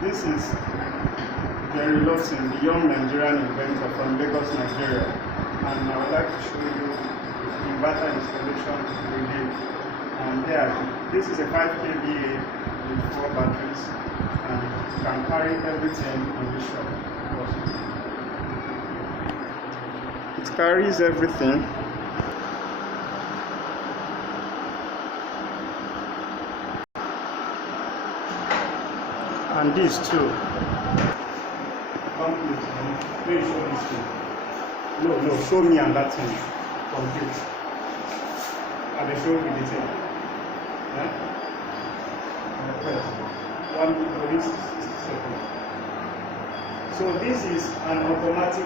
This is Jerry Lawson, the young Nigerian inventor from Lagos, Nigeria, and I would like to show you the inverter installation we did. And there, this is a 5 kVA with 4 batteries, and you can carry everything in the shop. It carries everything. And these two. Complete. Let me show this thing. No, show me and that thing. Complete. I will show you the thing. Yeah? One for this 60 seconds. So this is an automatic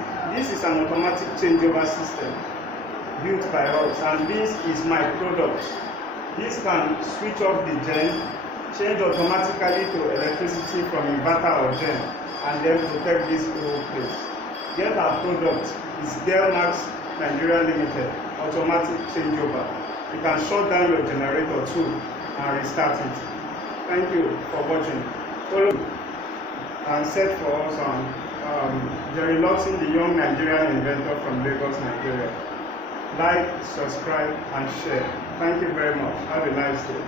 changeover system built by us, and this is my product. This can switch off the gen, change automatically to electricity from inverter or gen, and then protect this whole place. Get our product is Delmax Nigeria Limited automatic changeover. You can shut down your generator too and restart it. Thank you for watching. Follow and search for us on Jerry Lawson, the young Nigerian inventor from Lagos, Nigeria. Like, subscribe, and share. Thank you very much. Have a nice day.